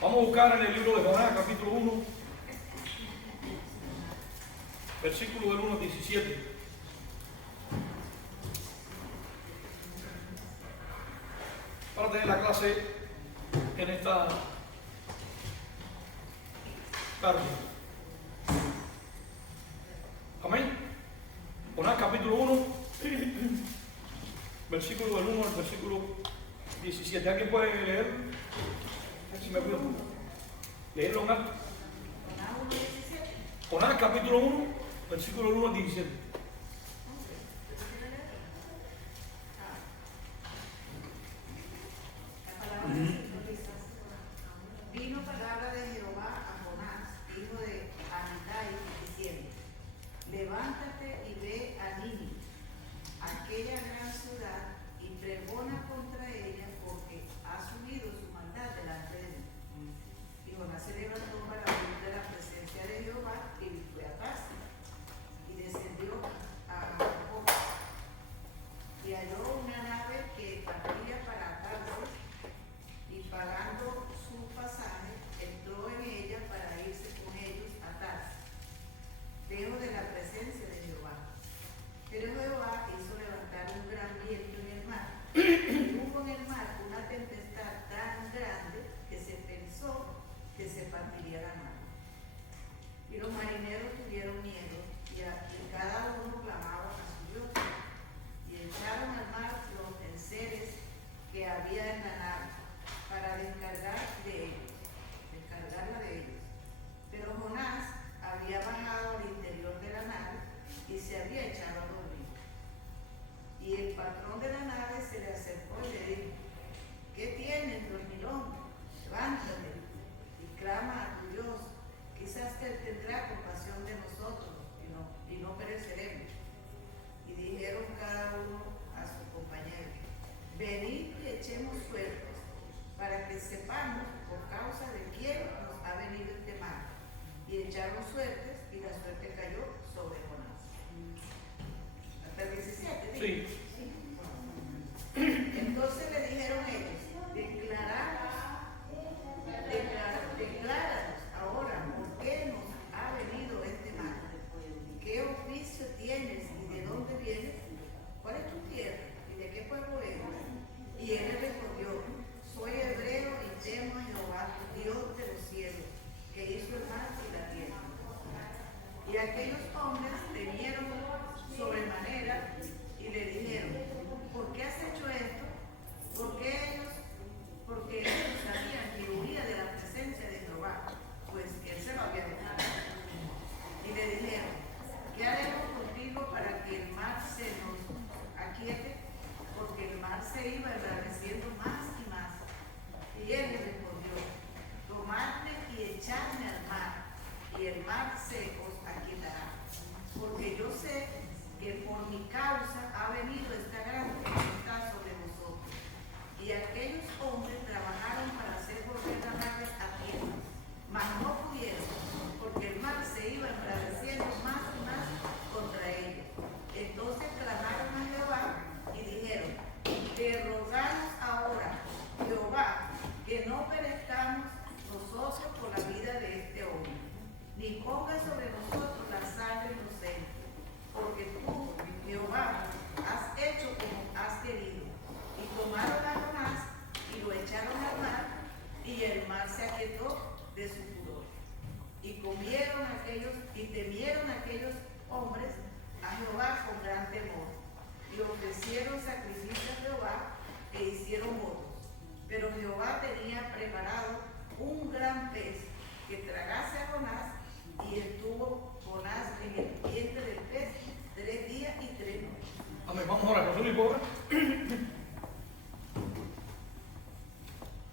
Vamos a buscar en el libro de Jonás, capítulo 1, versículo del 1 al 17. Para tener la clase en esta tarde. Amén. Jonás, capítulo 1, versículo del 1 al versículo 17. ¿Alguien puede leer? Si me puedo leerlo en alto. Jonás capítulo 1, versículo 1 al 17. Vino palabra de Jehová a Jonás, hijo de Amitai, diciendo: levántate y ve a Nínive, aquella gran ciudad, y pregona contra ella, porque ha subido su maldad delante de mí. Y Jonás se levantó para huir de la presencia de Jehová y fue a Tarsis, y descendió a Jope, y halló una nave que partía para Tarsis, y pagando su pasaje, entró en ella para irse con ellos a Tarsis, lejos de la presencia de Jehová. Pero Jehová hizo levantar un gran viento en el mar, y hubo en el mar una tempestad tan grande que se pensó que se partiría la mar. Y los marineros tuvieron miedo, y cada uno clamaba a su Dios. Y echaron al mar los enseres que había en la nave, para descargarla de ellos. Pero Jonás había bajado al interior de la nave y se había echado a dormir. Y el patrón de la nave se le acercó y le dijo: ¿qué tienes, dormilón? Levántate y clama a tu Dios. Quizás Él tendrá compasión de nosotros y no pereceremos. Y dijeron cada uno a su compañero: venid y echemos suertes, para que sepamos por causa de quién nos ha venido este mal. Y echaron suertes, y la suerte cayó sobre Jonás. Hasta el 17. Sí. Entonces le dijeron ellos: decláranos ahora por qué nos ha venido este mal. ¿Qué oficio tienes y de dónde vienes? ¿Cuál es tu tierra y de qué pueblo eres? Y él le respondió: soy hebreo y temo a Jehová, Dios de los cielos, que hizo el mar y la tierra. Y aquellos hombres temieron sobremanera y le dijeron: ¿por qué has hecho esto? Porque ellos sabían que huía de la presencia de Jehová, pues él se lo había dejado. Y le dijeron: ¿qué haremos contigo para que el mar se nos aquiete? Porque el mar se iba embraveciendo más y más. Y él le respondió: tomadme y echadme al mar, y el mar se os aquietará. Porque yo sé que por mi causa ha venido esta gran tempestad sobre vosotros. Y aquellos hombres trabajaron para hacer volver la nave a tierra, mas no pudieron, porque el mar se iba embraveciendo más y más contra ellos. Entonces clamaron a Jehová y dijeron: te rogamos ahora, Jehová, que no perezcamos nosotros por la vida de este hombre, ni ponga sobre nosotros la sangre inocente, porque tú, Jehová, has hecho como has querido. Y tomaron a Jonás y lo echaron al mar, y el mar se aquietó de su furor. Y temieron aquellos hombres a Jehová con gran temor, y ofrecieron sacrificios a Jehová e hicieron votos. Pero Jehová tenía preparado un gran pez que tragase a Jonás, y estuvo Jonás en el vientre del pez 3 días y 3 noches. Amén. Vamos a orar. Jesús y pobre.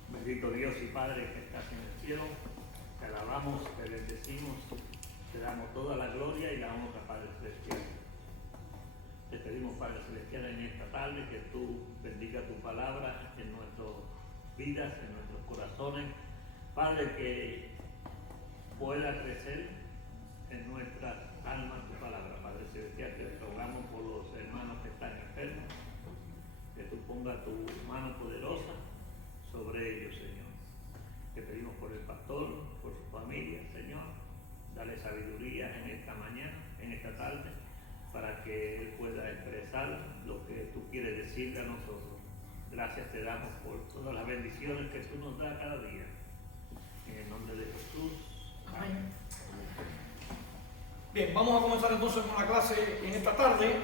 Bendito Dios y Padre que estás en el cielo, te alabamos, te bendecimos, te damos toda la gloria y la honra, Padre Celestial. Te pedimos, Padre Celestial, en esta tarde que tú bendiga tu palabra en nuestras vidas, en nuestros corazones. Padre, que pueda crecer en nuestras almas tu palabra. Padre Celestial, te rogamos por los hermanos que están enfermos, que tú pongas tu mano poderosa sobre ellos, Señor. Te pedimos por el dale sabiduría en esta mañana, en esta tarde, para que Él pueda expresar lo que tú quieres decirle a nosotros. Gracias te damos por todas las bendiciones que tú nos das cada día. En el nombre de Jesús. Amén. Bien, vamos a comenzar entonces con la clase en esta tarde,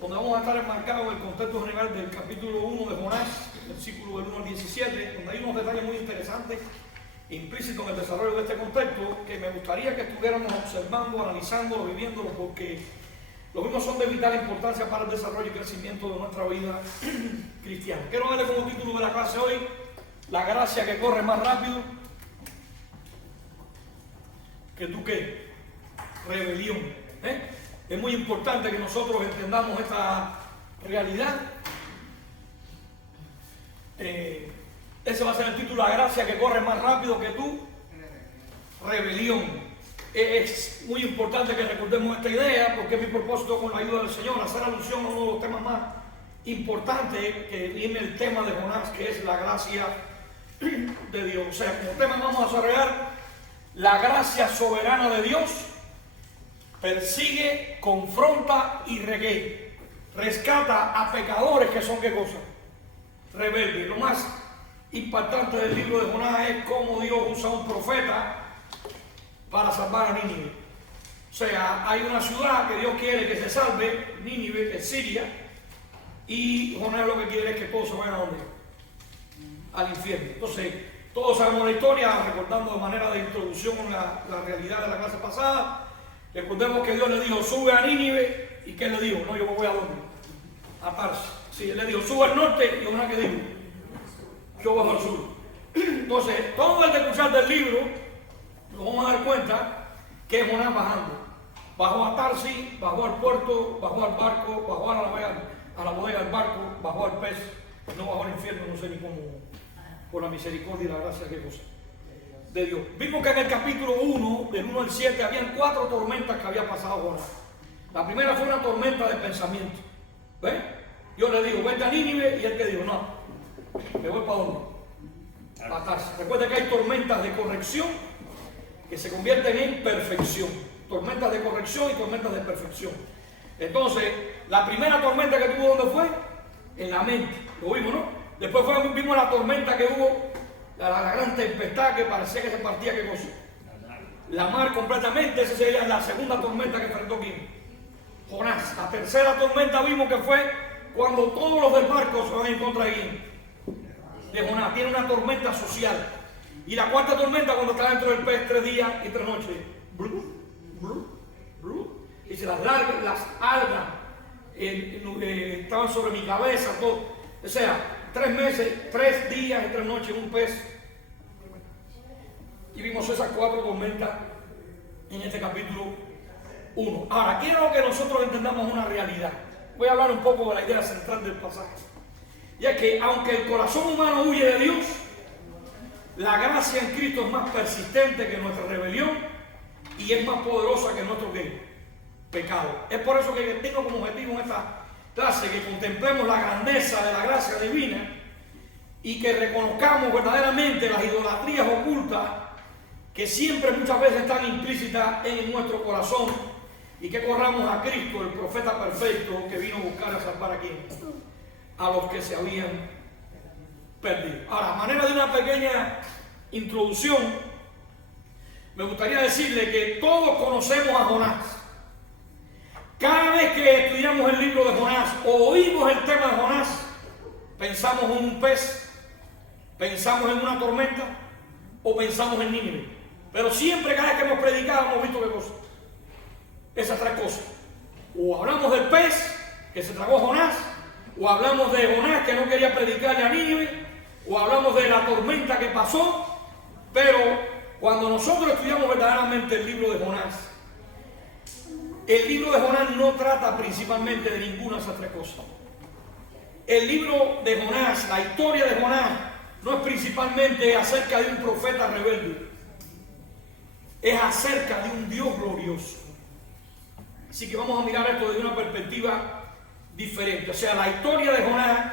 donde vamos a estar enmarcados en el contexto general del capítulo 1 de Jonás, versículo del 1 al 17, donde hay unos detalles muy interesantes implícitos en el desarrollo de este contexto que me gustaría que estuviéramos observando, analizando, viviéndolo, porque los mismos son de vital importancia para el desarrollo y crecimiento de nuestra vida cristiana. Quiero darle como título de la clase hoy: la gracia que corre más rápido que tú qué, rebelión. Es muy importante que nosotros entendamos esta realidad. Ese va a ser el título: la gracia que corre más rápido que tú, rebelión. Es muy importante que recordemos esta idea, porque es mi propósito, con la ayuda del Señor, hacer alusión a uno de los temas más importantes que viene el tema de Jonás, que es la gracia de Dios. O sea, como tema vamos a desarrollar la gracia soberana de Dios. Persigue, confronta y rescata a pecadores que son, ¿qué cosa? Rebeldes. Lo más impactante del libro de Jonás es cómo Dios usa a un profeta para salvar a Nínive. O sea, hay una ciudad que Dios quiere que se salve, Nínive, que es Siria, y Jonás lo que quiere es que todos se vayan a ¿dónde? Al infierno. Entonces, todos sabemos la historia, recordando de manera de introducción la realidad de la clase pasada. Recordemos que Dios le dijo: sube a Nínive, y ¿qué le dijo? No, yo me voy a ¿dónde? A Tarsis. Sí, él le dijo: sube al norte, y Jonás ¿qué dijo? Yo bajo al sur. Entonces, todo el escuchar del libro, nos vamos a dar cuenta que es Jonás bajando. Bajó a Tarsis, bajó al puerto, bajó al barco, bajó a la bodega del barco, bajó al pez, no bajó al infierno, no sé ni cómo, por la misericordia y la gracia, qué cosa, de Dios. Vimos que en el capítulo 1, del 1 al 7, habían 4 tormentas que había pasado Jonás. La primera fue una tormenta de pensamiento. ¿Ves? Dios le dijo: vete a Nínive, y él que dijo: no, me voy para dónde? Para Tarsis. Recuerda que hay tormentas de corrección que se convierten en perfección. Tormentas de corrección y tormentas de perfección. Entonces, la primera tormenta que tuvo, ¿dónde fue? En la mente. Lo vimos, ¿no? Después vimos la tormenta que hubo, la gran tempestad que parecía que se partía, ¿qué cosa? La mar completamente. Esa sería la segunda tormenta que enfrentó ¿quién? Jonás. La tercera tormenta vimos que fue cuando todos los del barco se van en contra de ¿quién? De Jonás. Tiene una tormenta social. Y la cuarta tormenta cuando está dentro del pez 3 días y 3 noches. Y se las algas estaban sobre mi cabeza, todo. O sea, 3 meses, 3 días y 3 noches un pez. Y vimos esas 4 tormentas en este capítulo 1. Ahora, quiero que nosotros entendamos una realidad. Voy a hablar un poco de la idea central del pasaje. Y es que aunque el corazón humano huye de Dios, la gracia en Cristo es más persistente que nuestra rebelión y es más poderosa que nuestro pecado. Es por eso que tengo como objetivo en esta clase que contemplemos la grandeza de la gracia divina y que reconozcamos verdaderamente las idolatrías ocultas que siempre muchas veces están implícitas en nuestro corazón, y que corramos a Cristo, el profeta perfecto, que vino a buscar a salvar a quién, a los que se habían perdido. Ahora, a manera de una pequeña introducción, me gustaría decirle que todos conocemos a Jonás. Cada vez que estudiamos el libro de Jonás o oímos el tema de Jonás, pensamos en un pez, pensamos en una tormenta o pensamos en Nínive. Pero siempre, cada vez que hemos predicado, hemos visto qué cosa. Esas 3 cosas. O hablamos del pez que se tragó Jonás, o hablamos de Jonás que no quería predicarle a Nínive, o hablamos de la tormenta que pasó. Pero cuando nosotros estudiamos verdaderamente el libro de Jonás, el libro de Jonás no trata principalmente de ninguna de esas 3 cosas. El libro de Jonás, la historia de Jonás, no es principalmente acerca de un profeta rebelde, es acerca de un Dios glorioso. Así que vamos a mirar esto desde una perspectiva diferente. O sea, la historia de Jonás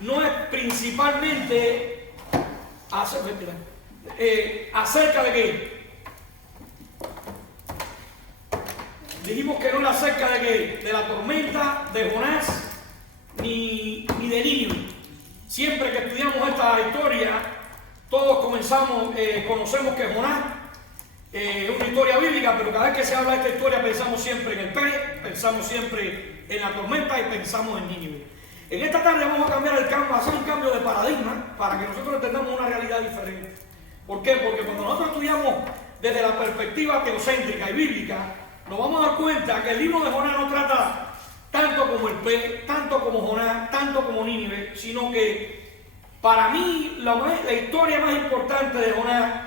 no es principalmente acerca de qué, Dijimos que no era acerca de qué, de la tormenta, de Jonás, ni de Nínive. Siempre que estudiamos esta historia, todos conocemos que Jonás es una historia bíblica, pero cada vez que se habla de esta historia pensamos siempre en el pez, pensamos siempre en la tormenta y pensamos en Nínive. En esta tarde vamos a cambiar el cambio, hacer un cambio de paradigma para que nosotros entendamos una realidad diferente. ¿Por qué? Porque cuando nosotros estudiamos desde la perspectiva teocéntrica y bíblica, nos vamos a dar cuenta que el libro de Jonás no trata tanto como el pez, tanto como Jonás, tanto como Nínive, sino que para mí la historia más importante de Jonás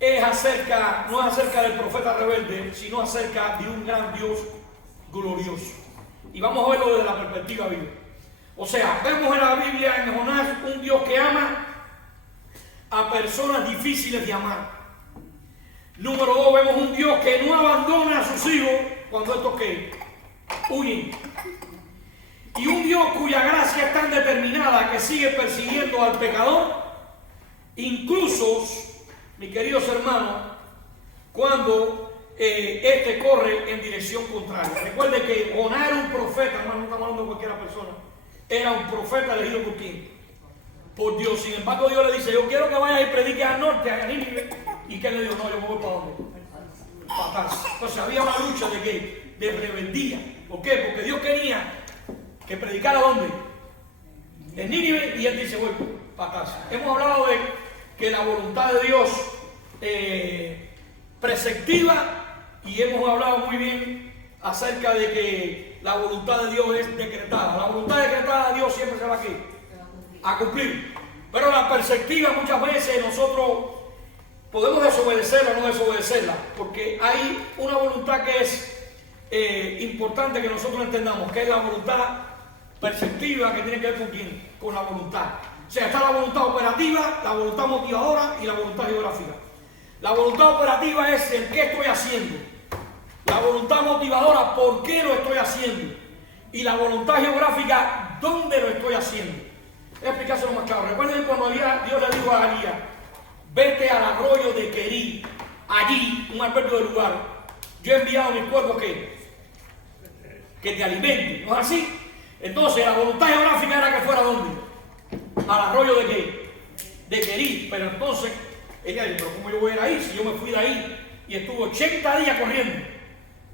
no es acerca del profeta rebelde, sino acerca de un gran Dios glorioso. Y vamos a verlo desde la perspectiva bíblica. O sea, vemos en la Biblia, en Jonás, un Dios que ama a personas difíciles de amar. Número 2, vemos un Dios que no abandona a sus hijos cuando estos que huyen. Y un Dios cuya gracia es tan determinada que sigue persiguiendo al pecador, incluso, mis queridos hermanos, cuando este corre en dirección contraria. Recuerde que Jonás era un profeta, hermano, no estamos hablando de cualquier persona. Era un profeta elegido por quién? Por Dios. Sin embargo, Dios le dice: yo quiero que vayas y prediques al norte, a Nínive. ¿Y qué le dijo? No, yo me voy para dónde. Para atrás. Entonces había una lucha de qué? De rebeldía. ¿Por qué? Porque Dios quería que predicara ¿dónde? En Nínive, y él dice: voy para atrás. Hemos hablado de que la voluntad de Dios preceptiva, y hemos hablado muy bien acerca de que la voluntad de Dios es decretada. La voluntad decretada de Dios siempre se va a cumplir. Pero la perspectiva, muchas veces nosotros podemos desobedecerla o no desobedecerla, porque hay una voluntad que es importante que nosotros entendamos, que es la voluntad perceptiva, que tiene que ver con quién, con la voluntad. O sea, está la voluntad operativa, la voluntad motivadora y la voluntad geográfica. La voluntad operativa es el qué estoy haciendo. La voluntad motivadora, por qué lo estoy haciendo. Y la voluntad geográfica, dónde lo estoy haciendo. Voy a explicárselo más claro. Recuerden cuando Dios le dijo a Elías: vete al arroyo de Querí, allí, un adverbio de lugar. Yo he enviado a mis cuervos que te alimenten. ¿No es así? Entonces, la voluntad geográfica era que fuera ¿dónde? Al arroyo de qué? De Querí. Pero entonces, ella dice: pero ¿cómo yo voy a ir ahí? Si yo me fui de ahí y estuve 80 días corriendo,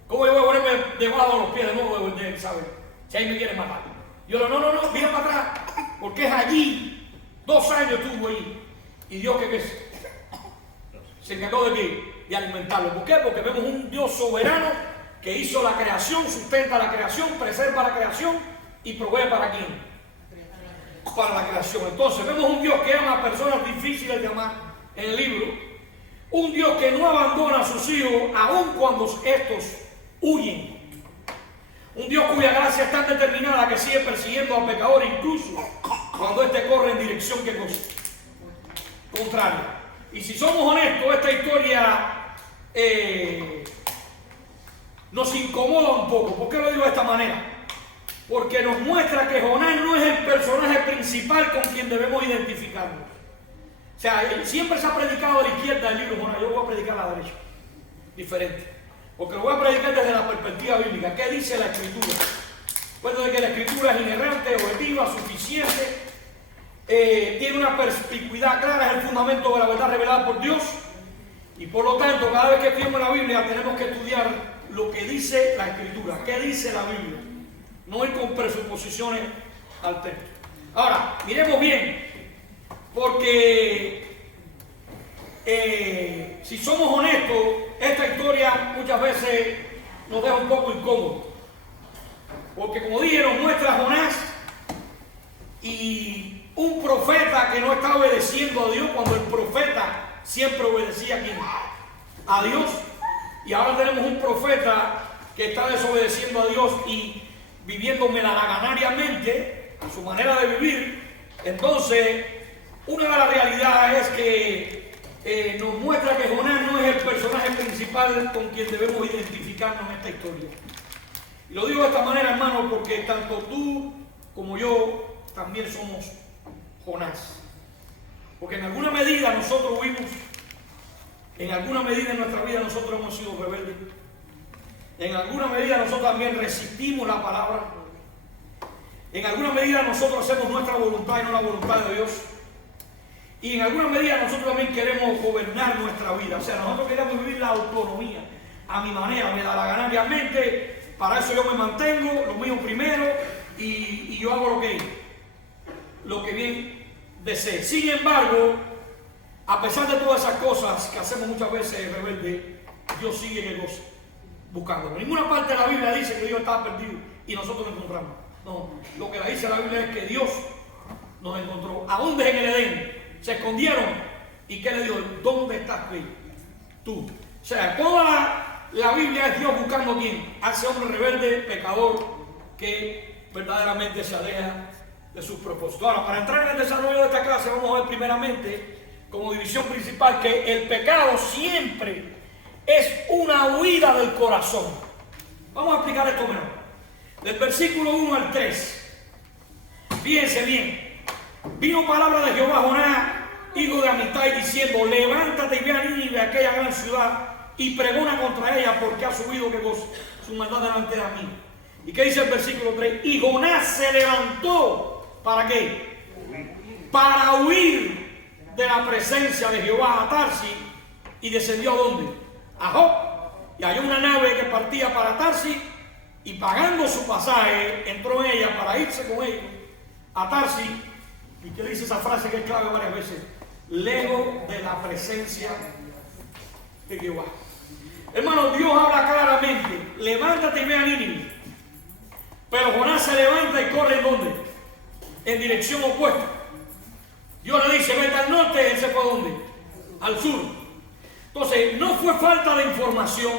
¿cómo yo voy a ponerme debajo de los pies de nuevo de él, ¿sabes? Si ahí me quieren matar. Yo le digo: no, mira para atrás, porque es allí. 2 años estuvo ahí. Y Dios, ¿qué es? Se encargó de qué? De alimentarlo. ¿Por qué? Porque vemos un Dios soberano que hizo la creación, sustenta la creación, preserva la creación y provee para quién. Para la creación. Entonces vemos un Dios que ama a personas difíciles de amar en el libro. Un Dios que no abandona a sus hijos aun cuando estos huyen. Un Dios cuya gracia es tan determinada que sigue persiguiendo al pecador incluso cuando éste corre en dirección que cosa contraria. Y si somos honestos, esta historia nos incomoda un poco. ¿Por qué lo digo de esta manera? Porque nos muestra que Jonás no es el personaje principal con quien debemos identificarnos. O sea, siempre se ha predicado a la izquierda del libro de Jonás. Yo voy a predicar a la derecha. Diferente. Porque lo voy a predicar desde la perspectiva bíblica. ¿Qué dice la Escritura? Puesto de que la Escritura es inerrante, objetiva, suficiente, tiene una perspicuidad clara, es el fundamento de la verdad revelada por Dios. Y por lo tanto, cada vez que estudiamos la Biblia, tenemos que estudiar lo que dice la Escritura. ¿Qué dice la Biblia? No ir con presuposiciones al texto. Ahora, miremos bien, porque si somos honestos, esta historia muchas veces nos deja un poco incómodos. Porque como dije, nos muestra a Jonás y un profeta que no está obedeciendo a Dios, cuando el profeta siempre obedecía a quién? A Dios. Y ahora tenemos un profeta que está desobedeciendo a Dios y viviendo melalaganariamente a su manera de vivir. Entonces, una de las realidades es que nos muestra que Jonás no es el personaje principal con quien debemos identificarnos en esta historia. Y lo digo de esta manera, hermano, porque tanto tú como yo también somos Jonás. Porque en alguna medida nosotros huimos, en alguna medida en nuestra vida nosotros hemos sido rebeldes. En alguna medida nosotros también resistimos la palabra. En alguna medida nosotros hacemos nuestra voluntad y no la voluntad de Dios. Y en alguna medida nosotros también queremos gobernar nuestra vida. O sea, nosotros queremos vivir la autonomía a mi manera, me da la gana. Obviamente, para eso yo me mantengo, lo mío primero, y yo hago lo que bien desee. Sin embargo, a pesar de todas esas cosas que hacemos muchas veces rebeldes, Dios sigue que goza, buscándolo. En ninguna parte de la Biblia dice que Dios estaba perdido y nosotros lo encontramos. No, lo que dice la Biblia es que Dios nos encontró. ¿A dónde en el Edén? Se escondieron. ¿Y qué le dijo? ¿Dónde estás tú? O sea, toda la Biblia es Dios buscando a quién. A ese hombre rebelde, pecador, que verdaderamente se aleja de sus propósitos. Ahora, para entrar en el desarrollo de esta clase, vamos a ver primeramente, como división principal, que el pecado siempre es una huida del corazón. Vamos a explicar esto mejor. Del versículo 1 al 3. Fíjense bien. Vino palabra de Jehová a Jonás, hijo de Amitai, diciendo: levántate y ve a Nínive, aquella gran ciudad, y pregona contra ella, porque ha subido su maldad delante de mí. ¿Y qué dice el versículo 3? Y Jonás se levantó, ¿para qué? Para huir de la presencia de Jehová a Tarsis, y descendió ¿a dónde? A Jope. Y halló una nave que partía para Tarsis, y pagando su pasaje, entró en ella para irse con ellos a Tarsis. ¿Y qué dice esa frase que es clave varias veces? Lejos de la presencia de Jehová. Hermano, Dios habla claramente: levántate y ve a Nínive. Pero Jonás se levanta y corre ¿en dónde? En dirección opuesta. Dios le dice: vete al norte. Él se fue ¿a dónde? Al sur. Entonces, no fue falta de información,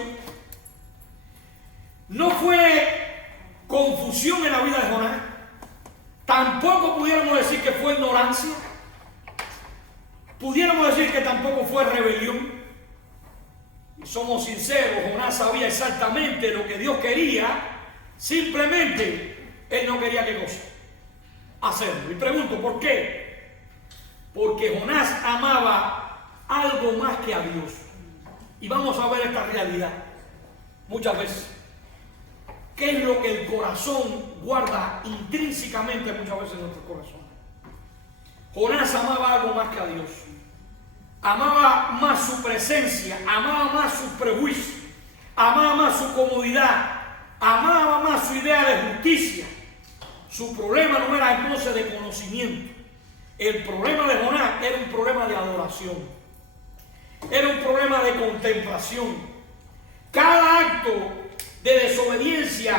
no fue confusión en la vida de Jonás, tampoco pudiéramos decir que fue ignorancia, pudiéramos decir que tampoco fue rebelión. Y somos sinceros, Jonás sabía exactamente lo que Dios quería, simplemente él no quería qué cosa hacerlo. Y pregunto, ¿por qué? Porque Jonás amaba algo más que a Dios. Y vamos a ver esta realidad muchas veces. ¿Qué es lo que el corazón guarda intrínsecamente muchas veces en nuestro corazón? Jonás amaba algo más que a Dios. Amaba más su presencia, amaba más sus prejuicios, amaba más su comodidad, amaba más su idea de justicia. Su problema no era entonces de conocimiento. El problema de Jonás era un problema de adoración. Era un problema de contemplación. Cada acto de desobediencia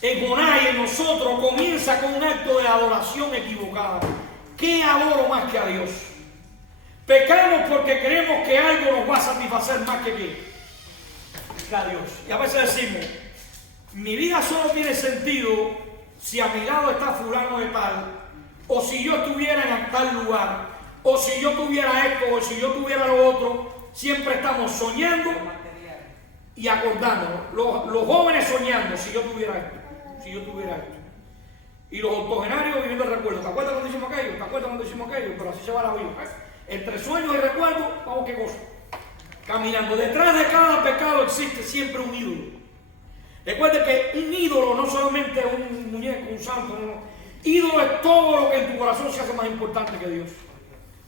en Jonás y en nosotros comienza con un acto de adoración equivocada. ¿Qué adoro más que a Dios? Pecamos porque creemos que algo nos va a satisfacer más que a Dios. Y a veces decimos: mi vida solo tiene sentido si a mi lado está fulano de tal, o si yo estuviera en tal lugar, o si yo tuviera esto, o si yo tuviera lo otro. Siempre estamos soñando y acordándonos. Los jóvenes soñando: si yo tuviera esto, si yo tuviera esto. Y los octogenarios viviendo el recuerdo. ¿Te acuerdas cuando hicimos aquello? ¿Te acuerdas cuando hicimos aquello? Pero así se va la vida. Entre sueños y recuerdos, vamos qué cosa. Caminando. Detrás de cada pecado existe siempre un ídolo. Recuerde que un ídolo no solamente es un muñeco, un santo, no. Ídolo es todo lo que en tu corazón se hace más importante que Dios.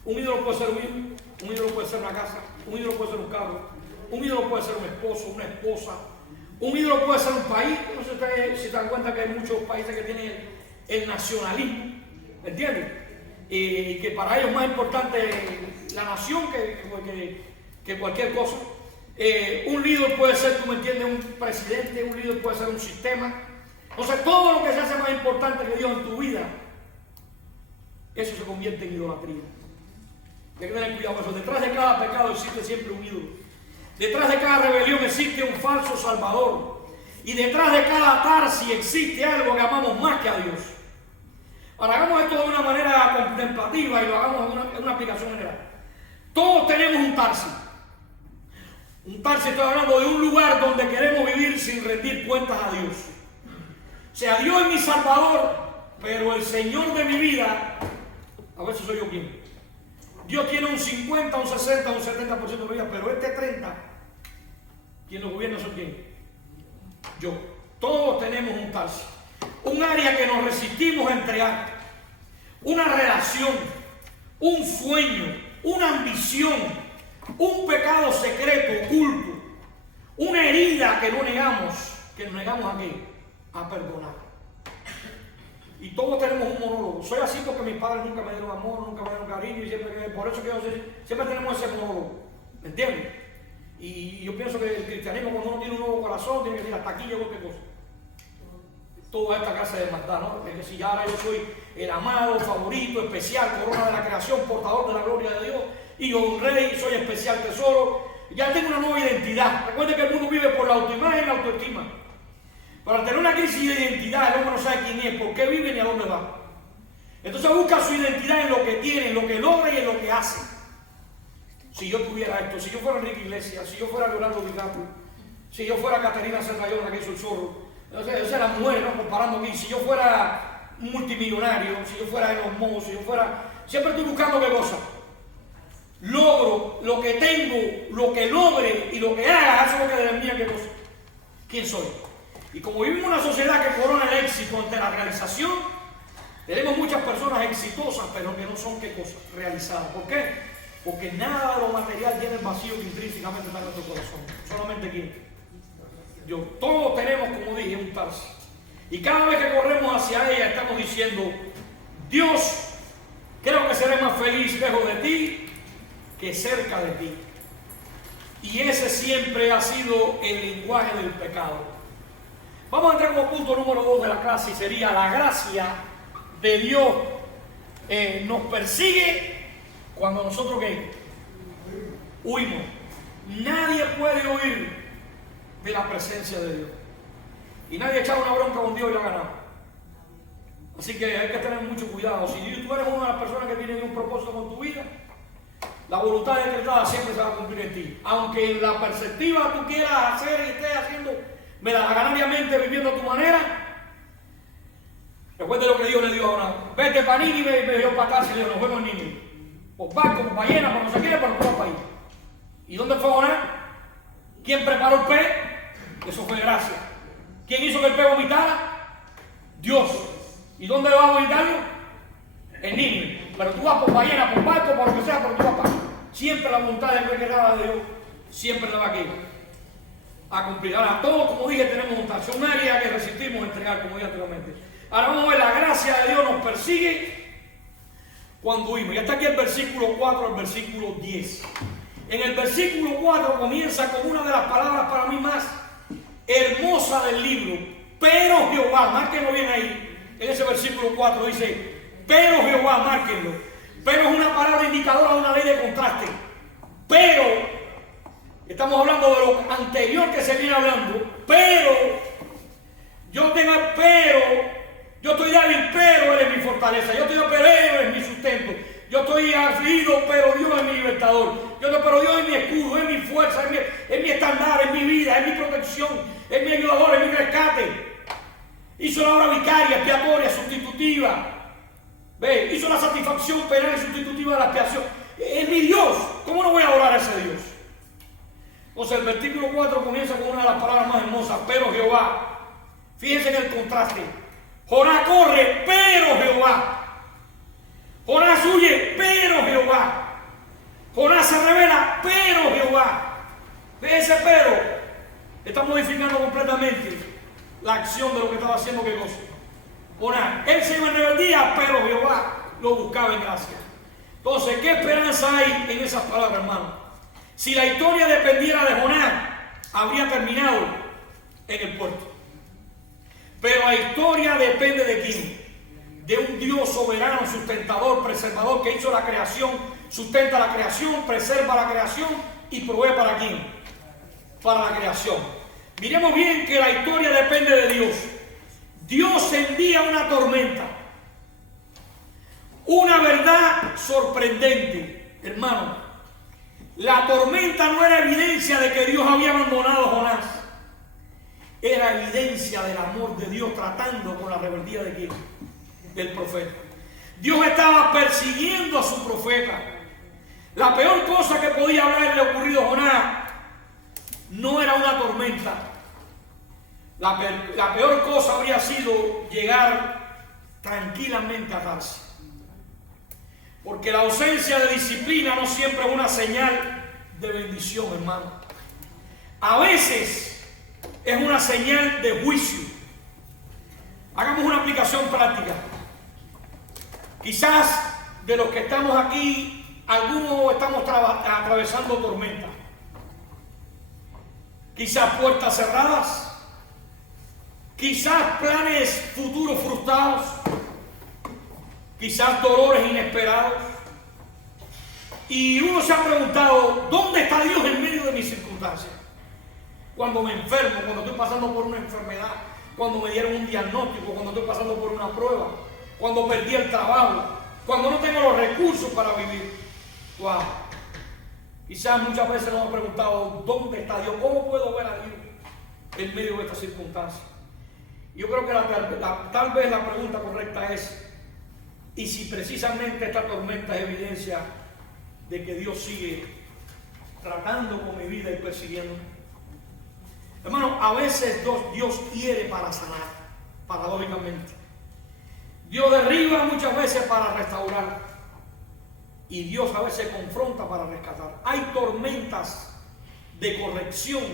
Un ídolo puede ser un hijo, un ídolo puede ser una casa, un ídolo puede ser un carro, un ídolo puede ser un esposo, una esposa, un ídolo puede ser un país. No sé si ustedes se dan cuenta que hay muchos países que tienen el nacionalismo, ¿entienden? Y que para ellos es más importante la nación que cualquier cosa. Un líder puede ser, tú me entiendes, un presidente, un líder puede ser un sistema. O sea, todo lo que se hace más importante que Dios en tu vida, eso se convierte en idolatría. Hay que tener cuidado con eso. Detrás de cada pecado existe siempre un ídolo. Detrás de cada rebelión existe un falso salvador. Y detrás de cada Tarsis existe algo que amamos más que a Dios. Ahora hagamos esto de una manera contemplativa y lo hagamos en una aplicación general. Todos tenemos un Tarsis. Un Tarsis, estoy hablando de un lugar donde queremos vivir sin rendir cuentas a Dios. O sea, Dios es mi Salvador, pero el Señor de mi vida, a veces soy yo quien. Dios tiene un 50, un 60, un 70% de mi vida, pero este 30, quien lo gobierna son quién. Todos tenemos un Tarsis. Un área que nos resistimos a entregar. Una relación, un sueño, una ambición, un pecado secreto, oculto, una herida que nos negamos a qué? A perdonar. Y todos tenemos un monólogo. Soy así porque mis padres nunca me dieron amor, nunca me dieron cariño, y por eso siempre tenemos ese monólogo. ¿Me entiendes? Y yo pienso que el cristianismo, cuando uno tiene un nuevo corazón, tiene que decir hasta aquí llegó qué cosa. Toda esta clase de maldad, ¿no? Es decir, ahora yo soy el amado, favorito, especial, corona de la creación, portador de la gloria de Dios, hijo de un rey, soy especial tesoro. Ya tengo una nueva identidad. Recuerden que el mundo vive por la autoimagen y la autoestima. Para tener una crisis de identidad, el hombre no sabe quién es, por qué vive ni a dónde va. Entonces busca su identidad en lo que tiene, en lo que logra y en lo que hace. Si yo tuviera esto, si yo fuera Enrique Iglesias, si yo fuera Leonardo DiCaprio, si yo fuera Caterina Serrayón, la que hizo El Zorro, o sea, las mujeres, ¿no? Comparando aquí, si yo fuera un multimillonario, si yo fuera Elon Musk, si yo fuera... Siempre estoy buscando qué cosa. Logro lo que tengo, lo que logre y lo que haga, eso es lo que determina qué cosa. ¿Quién soy? Y como vivimos en una sociedad que corona el éxito ante la realización, tenemos muchas personas exitosas, pero que no son qué cosa, realizadas. ¿Por qué? Porque nada de lo material tiene el vacío que intrínsecamente está en nuestro corazón. Solamente quién. Todos tenemos, como dije, un Tarsis. Y cada vez que corremos hacia ella estamos diciendo, Dios, creo que seré más feliz lejos de ti que cerca de ti. Y ese siempre ha sido el lenguaje del pecado. Vamos a entrar como punto número 2 de la clase, y sería: la gracia de Dios nos persigue cuando nosotros ¿qué? Huimos. Nadie puede huir de la presencia de Dios. Y nadie echaba una bronca con Dios y la ganaba. Así que hay que tener mucho cuidado. Si tú eres una de las personas que tiene un propósito con tu vida, la voluntad decretada siempre se va a cumplir en ti. Aunque en la perspectiva tú quieras hacer y estés haciendo ganariamente, viviendo a tu manera. Recuerda lo que Dios le dio a Abraham: vete para Nínive, y me dio para acá, y nos vemos en Nínive. Por barco, por ballena, por no sé qué, pero no para ir. ¿Y dónde fue Jonás? ¿Quién preparó el pez? Eso fue gracia. ¿Quién hizo que el pez vomitara? Dios. ¿Y dónde va a vomitarlo? En Nínive. Pero tú vas por ballena, por barco, por lo que sea, pero tú vas para allá. Siempre la voluntad de Dios, siempre la va a cumplir. Ahora, todos, como dije, tenemos un área que resistimos a entregar, como dije anteriormente. Ahora vamos a ver, la gracia de Dios nos persigue cuando huimos. Ya está aquí el versículo 4 al versículo 10. En el versículo 4 comienza con una de las palabras para mí más hermosa del libro. Pero Jehová, márquenlo bien ahí. En ese versículo 4 dice, pero Jehová, márquenlo. Pero es una palabra indicadora de una ley de contraste. Pero, estamos hablando de lo anterior que se viene hablando. Pero, yo estoy débil, pero Él es mi fortaleza. Yo estoy pero Él es mi sustento. Yo estoy afligido, pero Dios es mi libertador. Pero Dios es mi escudo, es mi fuerza, es mi estandarte, es mi vida, es mi protección, es mi ayudador, es mi rescate. Hizo la obra vicaria, expiatoria, sustitutiva. ¿Ve? Hizo la satisfacción penal y sustitutiva de la expiación. Es mi Dios. ¿Cómo no voy a orar a ese Dios? Entonces el versículo 4 comienza con una de las palabras más hermosas, pero Jehová. Fíjense en el contraste. Jonás corre, pero Jehová. Jonás huye, pero Jehová. Jonás se revela, pero Jehová. ¿Ve ese pero? Está modificando completamente la acción de lo que estaba haciendo que cosa. Jonás, él se iba en rebeldía, pero Jehová lo buscaba en gracia. Entonces, ¿qué esperanza hay en esas palabras, hermano? Si la historia dependiera de Jonás, habría terminado en el puerto. Pero la historia depende de quién. De un Dios soberano, sustentador, preservador, que hizo la creación, sustenta la creación, preserva la creación y provee para quién. Para la creación. Miremos bien que la historia depende de Dios. Dios envía una tormenta. Una verdad sorprendente, hermano. La tormenta no era evidencia de que Dios había abandonado a Jonás. Era evidencia del amor de Dios tratando con la rebeldía de quién. Del profeta. Dios estaba persiguiendo a su profeta. La peor cosa que podía haberle ocurrido a Jonás no era una tormenta. La peor cosa habría sido llegar tranquilamente a casa. Porque la ausencia de disciplina no siempre es una señal de bendición, hermano. A veces es una señal de juicio. Hagamos una aplicación práctica. Quizás de los que estamos aquí, algunos estamos atravesando tormentas. Quizás puertas cerradas. Quizás planes futuros frustrados. Quizás dolores inesperados. Y uno se ha preguntado, ¿dónde está Dios en medio de mis circunstancias? Cuando me enfermo, cuando estoy pasando por una enfermedad, cuando me dieron un diagnóstico, cuando estoy pasando por una prueba, cuando perdí el trabajo, cuando no tengo los recursos para vivir. Wow. Quizás muchas veces nos hemos preguntado, ¿dónde está Dios? ¿Cómo puedo ver a Dios en medio de estas circunstancias? Yo creo que tal vez la pregunta correcta es, ¿y si precisamente esta tormenta es evidencia de que Dios sigue tratando con mi vida y persiguiéndome? Hermano, a veces Dios quiere para sanar, paradójicamente. Dios derriba muchas veces para restaurar. Y Dios a veces confronta para rescatar. Hay tormentas de corrección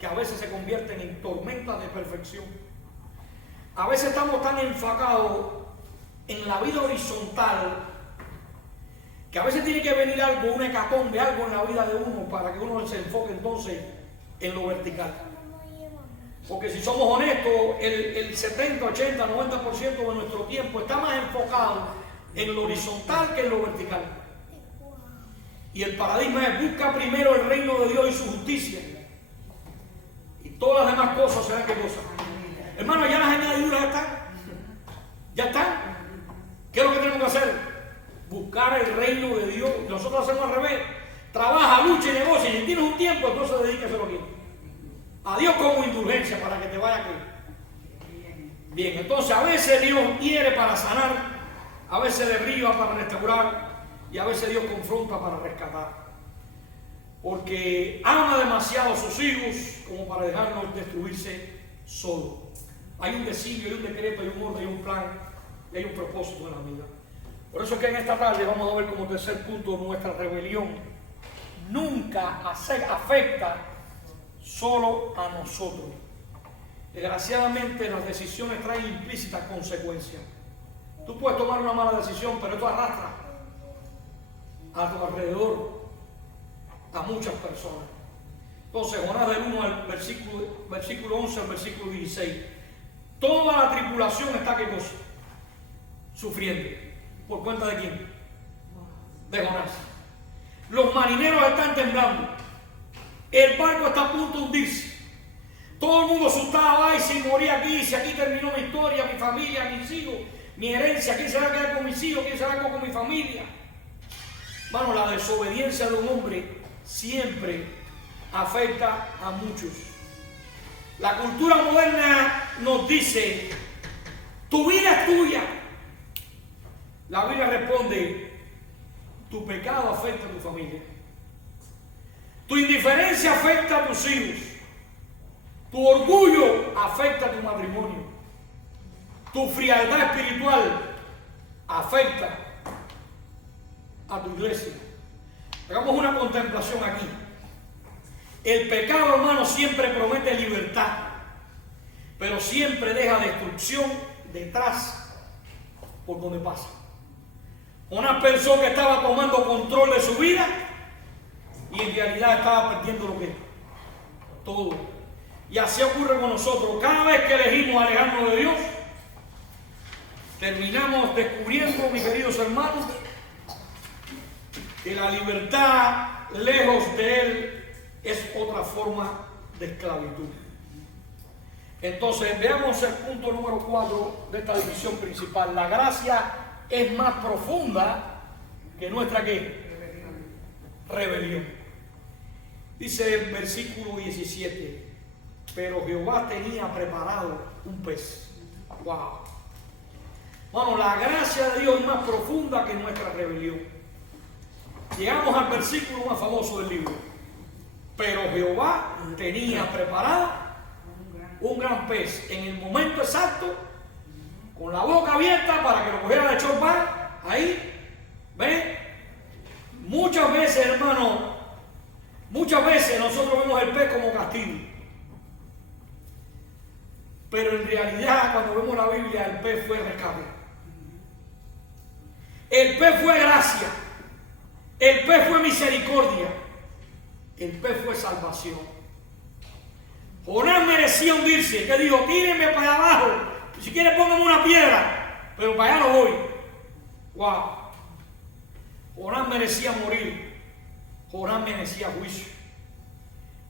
que a veces se convierten en tormentas de perfección. A veces estamos tan enfocados en la vida horizontal que a veces tiene que venir algo, una hecatombe, algo en la vida de uno para que uno se enfoque entonces en lo vertical. Porque si somos honestos, el 70, 80, 90% de nuestro tiempo está más enfocado en lo horizontal que en lo vertical. Y el paradigma es: busca primero el reino de Dios y su justicia, y todas las demás cosas serán ¿qué cosas? Hermano, ya las añadiduras están. Ya están. ¿Qué es lo que tenemos que hacer? Buscar el reino de Dios. Nosotros hacemos al revés. Trabaja, lucha y negocia. Y si tienes un tiempo, entonces dedíqueselo aquí. A Dios como indulgencia para que te vaya aquí. Bien, entonces a veces Dios hiere para sanar, a veces derriba para restaurar, y a veces Dios confronta para rescatar. Porque ama demasiado a sus hijos como para dejarnos destruirse solos. Hay un designio, hay un decreto, hay un orden, hay un plan, y hay un propósito en la vida. Por eso es que en esta tarde vamos a ver como tercer punto nuestra rebelión nunca afecta solo a nosotros. Desgraciadamente las decisiones traen implícitas consecuencias. Tú puedes tomar una mala decisión, pero esto arrastra a tu alrededor a muchas personas. Entonces, Jonás del 1 al versículo 11 al versículo 16. Toda la tripulación está ¿qué cosa? Sufriendo. ¿Por cuenta de quién? De Jonás. Los marineros están temblando. El barco está a punto de hundirse. Todo el mundo asustado. Ay, si morí aquí, si aquí terminó mi historia, mi familia, mis hijos, mi herencia, ¿quién se va a quedar con mis hijos? ¿Quién se va a quedar con mi familia? Bueno, la desobediencia de un hombre siempre afecta a muchos. La cultura moderna nos dice: tu vida es tuya. La Biblia responde: tu pecado afecta a tu familia. Tu indiferencia afecta a tus hijos. Tu orgullo afecta a tu matrimonio. Tu frialdad espiritual afecta a tu iglesia. Hagamos una contemplación aquí. El pecado, hermano, siempre promete libertad, pero siempre deja destrucción detrás por donde pasa. Una persona que estaba tomando control de su vida y en realidad estaba perdiendo lo que es todo. Y así ocurre con nosotros. Cada vez que elegimos alejarnos de Dios, terminamos descubriendo, mis queridos hermanos, que la libertad lejos de Él es otra forma de esclavitud. Entonces, veamos el punto número 4 de esta división principal. La gracia es más profunda que nuestra ¿qué? Rebelión. Dice el versículo 17: pero Jehová tenía preparado un pez. Wow. Bueno, la gracia de Dios es más profunda que nuestra rebelión. Llegamos al versículo más famoso del libro. Pero Jehová tenía preparado un gran pez en el momento exacto, con la boca abierta para que lo cogiera de chorba, ahí, ¿ven? Muchas veces, hermano, muchas veces nosotros vemos el pez como castigo. Pero en realidad, cuando vemos la Biblia, el pez fue rescate. El pez fue gracia. El pez fue misericordia. El pez fue salvación. Jonás merecía hundirse. Que dijo, tírenme para abajo. Si quieren pónganme una piedra. Pero para allá no voy. Wow. Jonás merecía morir. Jonás merecía juicio.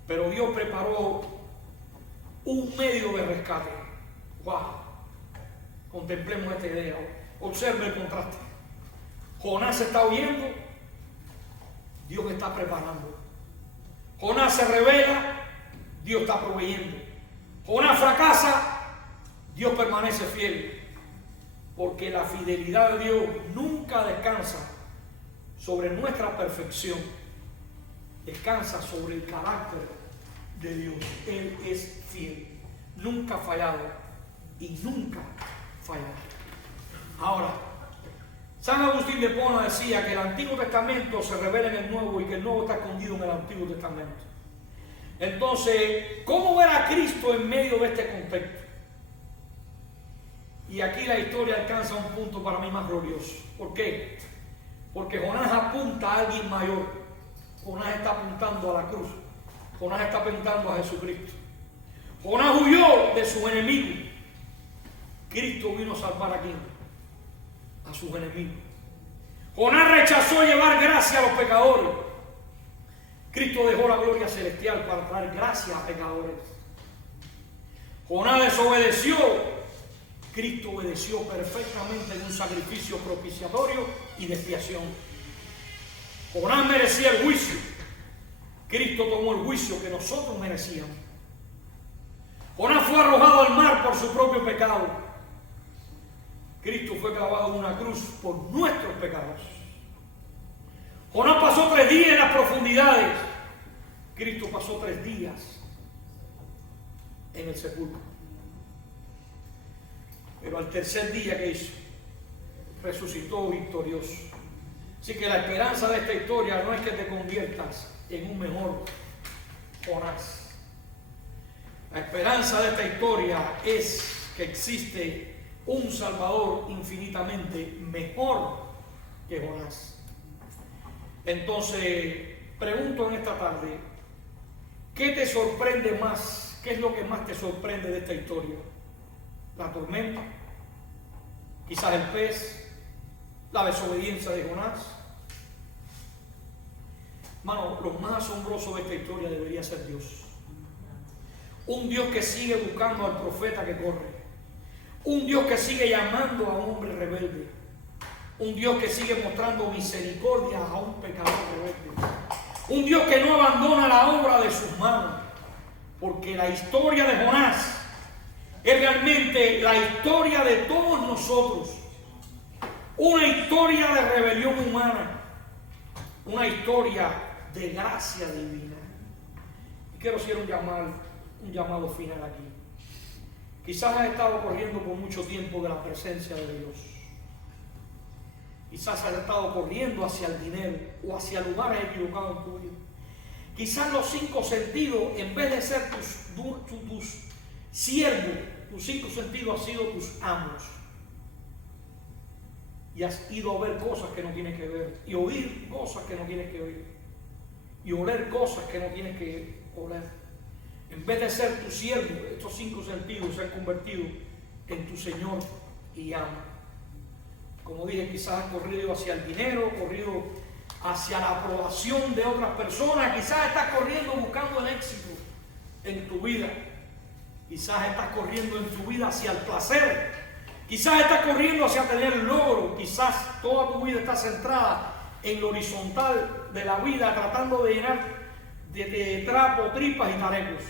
Pero Dios preparó un medio de rescate. Wow. Contemplemos esta idea. Observe el contraste. Jonás se está huyendo. Dios está preparando. Jonás se revela. Dios está proveyendo. Jonás fracasa. Dios permanece fiel. Porque la fidelidad de Dios nunca descansa sobre nuestra perfección. Descansa sobre el carácter de Dios. Él es fiel. Nunca ha fallado y nunca fallará. Ahora, San Agustín de Hipona decía que el Antiguo Testamento se revela en el Nuevo y que el Nuevo está escondido en el Antiguo Testamento. Entonces, ¿cómo ver a Cristo en medio de este contexto? Y aquí la historia alcanza un punto para mí más glorioso. ¿Por qué? Porque Jonás apunta a alguien mayor. Jonás está apuntando a la cruz. Jonás está apuntando a Jesucristo. Jonás huyó de sus enemigos. Cristo vino a salvar a quién? A sus enemigos. Jonás rechazó llevar gracia a los pecadores. Cristo dejó la gloria celestial para traer gracia a pecadores. Jonás desobedeció. Cristo obedeció perfectamente en un sacrificio propiciatorio y de expiación. Jonás merecía el juicio. Cristo tomó el juicio que nosotros merecíamos. Jonás fue arrojado al mar por su propio pecado. Cristo fue clavado en una cruz por nuestros pecados. Jonás pasó 3 días en las profundidades. Cristo pasó 3 días en el sepulcro. Pero al tercer día, ¿qué hizo? Resucitó victorioso. Así que la esperanza de esta historia no es que te conviertas en un mejor Jonás. La esperanza de esta historia es que existe un Salvador infinitamente mejor que Jonás. Entonces, pregunto en esta tarde, ¿qué te sorprende más? ¿Qué es lo que más te sorprende de esta historia? ¿La tormenta? ¿Quizás el pez? ¿La desobediencia de Jonás? Hermano, lo más asombroso de esta historia debería ser Dios. Un Dios que sigue buscando al profeta que corre. Un Dios que sigue llamando a un hombre rebelde. Un Dios que sigue mostrando misericordia a un pecador rebelde. Un Dios que no abandona la obra de sus manos. Porque la historia de Jonás es realmente la historia de todos nosotros. Una historia de rebelión humana. Una historia de gracia divina. Y quiero hacer un llamado final aquí. Quizás has estado corriendo por mucho tiempo de la presencia de Dios. Quizás has estado corriendo hacia el dinero o hacia lugares equivocados en tu vida. Quizás los 5 sentidos, en vez de ser tus siervos, tus 5 sentidos han sido tus amos. Y has ido a ver cosas que no tienes que ver, y oír cosas que no tienes que oír, y oler cosas que no tienes que oler. En vez de ser tu siervo, estos 5 sentidos se han convertido en tu Señor y amo. Como dije, quizás has corrido hacia el dinero, corrido hacia la aprobación de otras personas, quizás estás corriendo buscando el éxito en tu vida, quizás estás corriendo en tu vida hacia el placer, quizás estás corriendo hacia tener logro, quizás toda tu vida está centrada en lo horizontal de la vida, tratando de llenar de trapo, tripas y tarecos.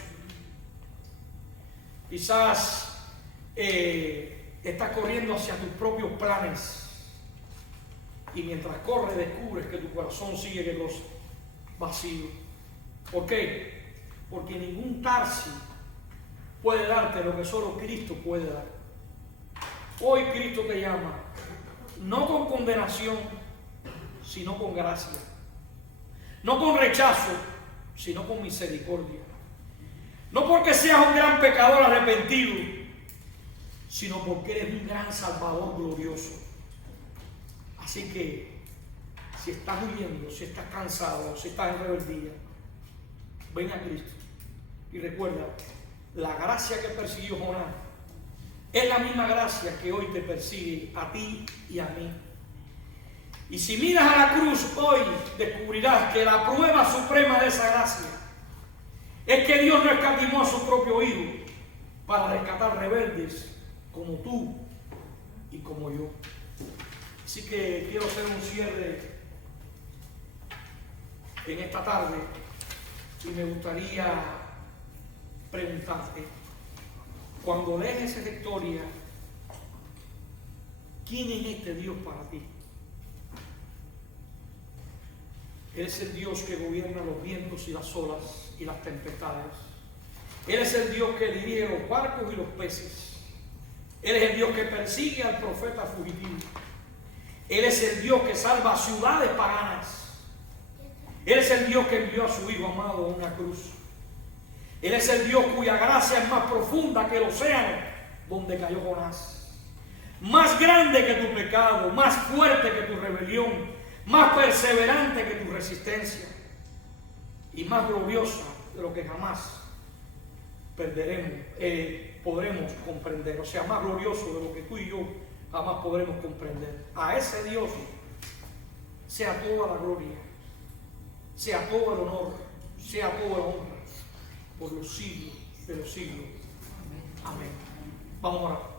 Quizás estás corriendo hacia tus propios planes. Y mientras corres descubres que tu corazón sigue que los vacíos. ¿Por qué? Porque ningún Tarsi puede darte lo que solo Cristo puede dar. Hoy Cristo te llama, no con condenación, sino con gracia. No con rechazo, sino con misericordia. No porque seas un gran pecador arrepentido, sino porque eres un gran Salvador glorioso. Así que, si estás huyendo, si estás cansado, si estás en rebeldía, ven a Cristo. Y recuerda, la gracia que persiguió Jonás es la misma gracia que hoy te persigue a ti y a mí. Y si miras a la cruz hoy, descubrirás que la prueba suprema de esa gracia es que Dios no escatimó a su propio Hijo para rescatar rebeldes como tú y como yo. Así que quiero hacer un cierre en esta tarde y me gustaría preguntarte, cuando lees esa historia, ¿quién es este Dios para ti? Él es el Dios que gobierna los vientos y las olas y las tempestades. Él es el Dios que dirige los barcos y los peces. Él es el Dios que persigue al profeta fugitivo. Él es el Dios que salva a ciudades paganas. Él es el Dios que envió a su Hijo amado a una cruz. Él es el Dios cuya gracia es más profunda que el océano donde cayó Jonás. Más grande que tu pecado, más fuerte que tu rebelión, más perseverante que tu resistencia y más gloriosa de lo que jamás podremos comprender. O sea, más glorioso de lo que tú y yo jamás podremos comprender. A ese Dios sea toda la gloria, sea todo el honor, sea toda la honra por los siglos de los siglos. Amén. Vamos a orar.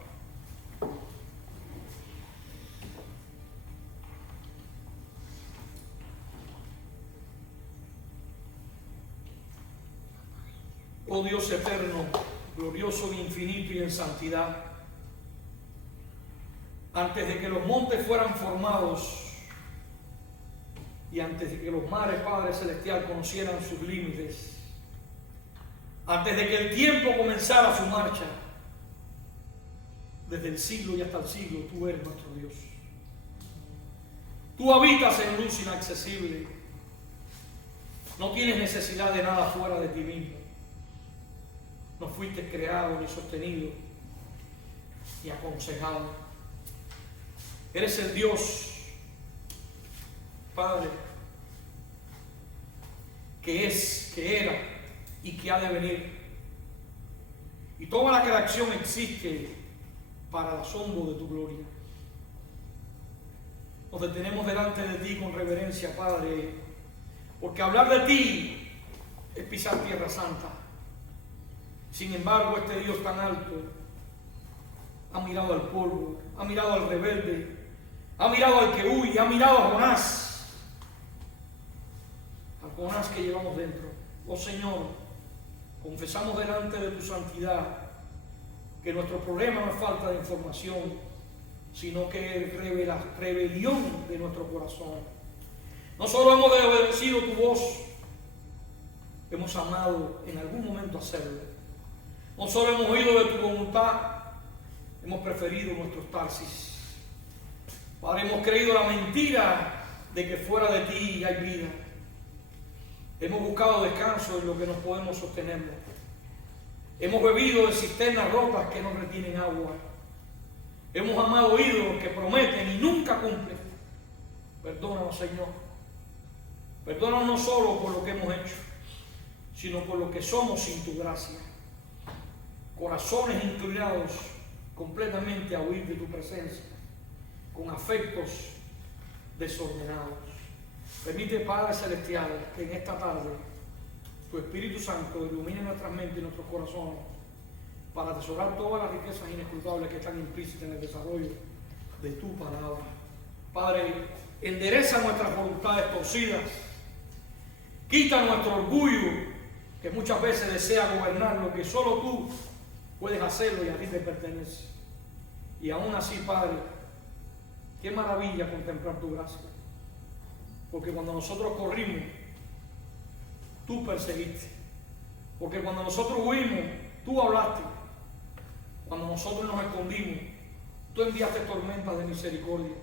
Oh Dios eterno, glorioso en infinito y en santidad, antes de que los montes fueran formados y antes de que los mares, Padre Celestial, conocieran sus límites, antes de que el tiempo comenzara su marcha, desde el siglo y hasta el siglo, tú eres nuestro Dios. Tú habitas en luz inaccesible. No tienes necesidad de nada fuera de ti mismo. No fuiste creado, ni sostenido, ni aconsejado. Eres el Dios, Padre, que es, que era y que ha de venir. Y toda la creación existe para el asombro de tu gloria. Nos detenemos delante de ti con reverencia, Padre, porque hablar de ti es pisar tierra santa. Sin embargo, este Dios tan alto ha mirado al polvo, ha mirado al rebelde, ha mirado al que huye, ha mirado a Jonás, al Jonás que llevamos dentro. Oh Señor, confesamos delante de tu santidad que nuestro problema no es falta de información, sino que es rebelión de nuestro corazón. No solo hemos obedecido tu voz, hemos amado en algún momento hacerlo. No solo hemos oído de tu voluntad, hemos preferido nuestros Tarsis. Padre, hemos creído la mentira de que fuera de ti hay vida. Hemos buscado descanso en lo que nos podemos sostener. Hemos bebido de cisternas rotas que no retienen agua. Hemos amado ídolos que prometen y nunca cumplen. Perdónanos, Señor. Perdónanos no solo por lo que hemos hecho, sino por lo que somos sin tu gracia. Corazones inclinados completamente a huir de tu presencia, con afectos desordenados. Permite, Padre Celestial, que en esta tarde tu Espíritu Santo ilumine nuestras mentes y nuestros corazones para atesorar todas las riquezas inescrutables que están implícitas en el desarrollo de tu palabra. Padre, endereza nuestras voluntades torcidas, quita nuestro orgullo que muchas veces desea gobernar lo que solo tú puedes hacerlo y a ti te pertenece. Y aún así, Padre, qué maravilla contemplar tu gracia. Porque cuando nosotros corrimos, tú perseguiste. Porque cuando nosotros huimos, tú hablaste. Cuando nosotros nos escondimos, tú enviaste tormentas de misericordia.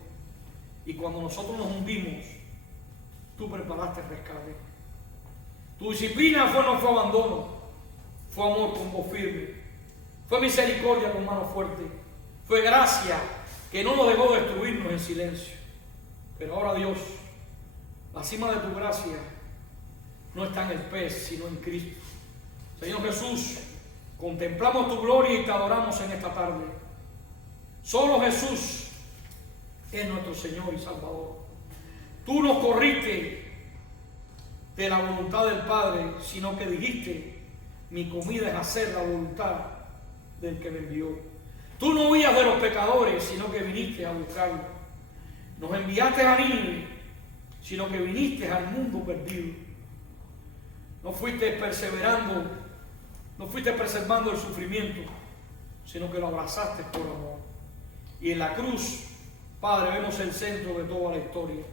Y cuando nosotros nos hundimos, tú preparaste el rescate. Tu disciplina no fue abandono, fue amor con voz firme, fue misericordia con mano fuerte, fue gracia que no nos dejó destruirnos en silencio. Pero ahora, Dios, la cima de tu gracia no está en el pez, sino en Cristo. Señor Jesús, contemplamos tu gloria y te adoramos en esta tarde. Solo Jesús es nuestro Señor y Salvador. Tú nos corriste de la voluntad del Padre, sino que dijiste, mi comida es hacer la voluntad del que me envió. Tú no huías de los pecadores, sino que viniste a buscarlos. Nos enviaste a Nínive, sino que viniste al mundo perdido. No fuiste perseverando, no fuiste preservando el sufrimiento, sino que lo abrazaste por amor. Y en la cruz, Padre, vemos el centro de toda la historia.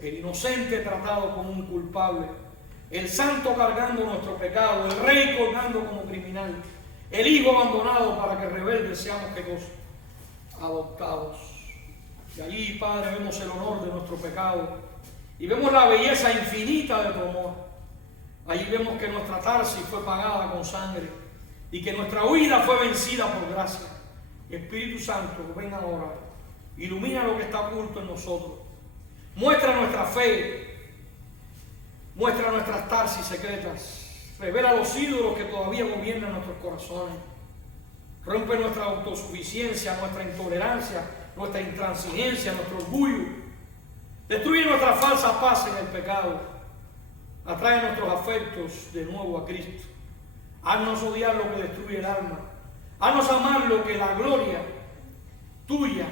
El inocente tratado como un culpable, el santo cargando nuestro pecado, el rey colgando como criminal, el hijo abandonado para que rebeldes seamos ¿qué cosa? Adoptados. Y allí, Padre, vemos el honor de nuestro pecado y vemos la belleza infinita de tu amor. Allí vemos que nuestra tarsis fue pagada con sangre y que nuestra huida fue vencida por gracia. Espíritu Santo, ven ahora, ilumina lo que está oculto en nosotros. Muestra nuestra fe, muestra nuestras tarsis secretas, revela los ídolos que todavía gobiernan nuestros corazones, rompe nuestra autosuficiencia, nuestra intolerancia, nuestra intransigencia, nuestro orgullo, destruye nuestra falsa paz en el pecado, atrae nuestros afectos de nuevo a Cristo, haznos odiar lo que destruye el alma, haznos amar lo que la gloria tuya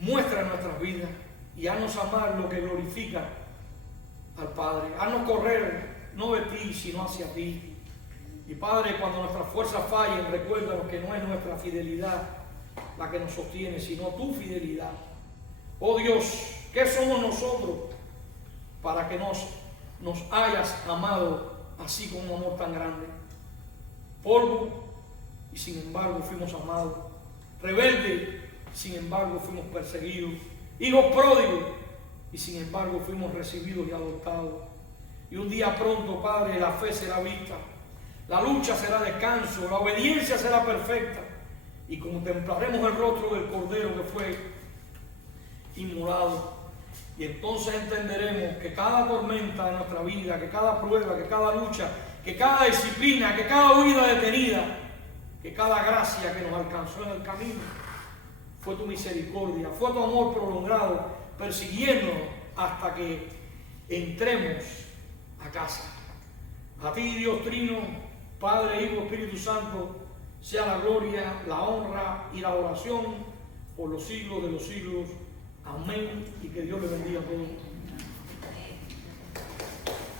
muestra en nuestras vidas y haznos amar lo que glorifica al Padre. Haznos correr no de ti, sino hacia ti. Y Padre, cuando nuestras fuerzas fallen, recuérdanos que no es nuestra fidelidad la que nos sostiene, sino tu fidelidad. Oh Dios, ¿qué somos nosotros para que nos hayas amado así con un amor tan grande? Polvo, y sin embargo fuimos amados. Rebelde, sin embargo fuimos perseguidos. Hijos pródigos, y sin embargo fuimos recibidos y adoptados. Y un día pronto, Padre, la fe será vista, la lucha será descanso, la obediencia será perfecta, y contemplaremos el rostro del Cordero que fue inmolado. Y entonces entenderemos que cada tormenta de nuestra vida, que cada prueba, que cada lucha, que cada disciplina, que cada huida detenida, que cada gracia que nos alcanzó en el camino, fue tu misericordia, fue tu amor prolongado, persiguiéndonos hasta que entremos a casa. A ti, Dios Trino, Padre, Hijo, Espíritu Santo, sea la gloria, la honra y la oración por los siglos de los siglos. Amén. Y que Dios le bendiga a todos.